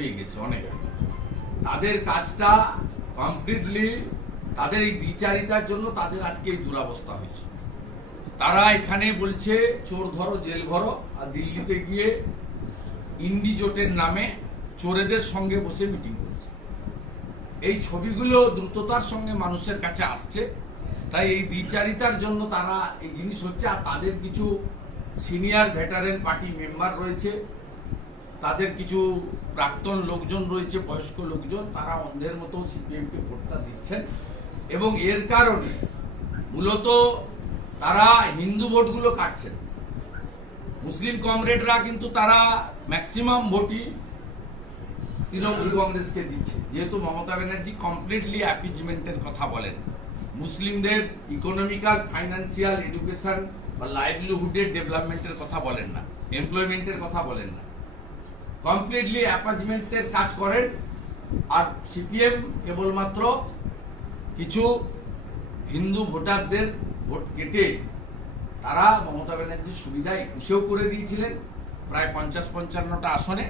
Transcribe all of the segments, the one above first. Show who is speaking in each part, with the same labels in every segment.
Speaker 1: পেয়ে গেছে অনেক। তাদের কাজটা কমপ্লিটলি তাদের এই দ্বিচারিতার জন্য তাদের আজকে এই দুরাবস্থা হয়েছে। তারা এখানে বলছে, চোর ধরো, জেল ভরো। আর দিল্লিতে গিয়ে ইন্ডিজোটের নামে চোরেদের সঙ্গে বসে মিটিং করছে। এই ছবিগুলো দ্রুততার সঙ্গে মানুষের কাছে আসছে। তাই এই দ্বিচারিতার জন্য তারা এই জিনিস হচ্ছে, আর তাদের কিছু সিনিয়র ভেটারেন পার্টি মেম্বার রয়েছে তাদের কিছু প্রাক্তন লোকজন রয়েছে, বয়স্ক লোকজন, তারা অন্ধের মতো সিপিএমকে ভোটটা দিচ্ছেন। এবং এর কারণে মূলত তারা হিন্দু ভোটগুলো কাটছেন। মুসলিম কমরেডরা কিন্তু তারা ম্যাক্সিমাম ভোটই তৃণমূল কংগ্রেসকে দিচ্ছে। যেহেতু মমতা ব্যানার্জি কমপ্লিটলি অ্যাপিজমেন্টের কথা বলেন। মুসলিমদের ইকোনমিক্যাল ফাইন্যান্সিয়াল এডুকেশন বা লাইভলিহুডের ডেভেলপমেন্টের কথা বলেন না এমপ্লয়মেন্টের কথা বলেন না। কমপ্লিটলি অ্যাপার্টমেন্টের কাজ করেন। আর সিপিএম কেবলমাত্র কিছু হিন্দু ভোটারদের ভোট কেটে তারা মমতা ব্যানার্জির সুবিধা একুশেও করে দিয়েছিলেন, প্রায় পঞ্চাশ পঞ্চান্নটা আসনে।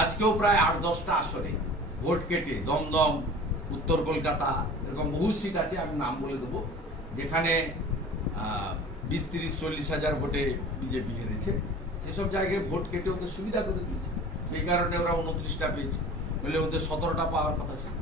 Speaker 1: আজকেও প্রায় আট দশটা আসনে ভোট কেটে দমদম, উত্তর কলকাতা, এরকম বহু সিট আছে, আমি নাম বলে দেবো, যেখানে বিশ তিরিশ চল্লিশ হাজার ভোটে বিজেপি হেরেছে। সেসব জায়গায় ভোট কেটে ওদের সুবিধা করে দিয়েছে। সেই কারণে ওরা উনত্রিশটা পেয়েছে। বলে ওদের সতেরোটা পাওয়ার কথা ছিল।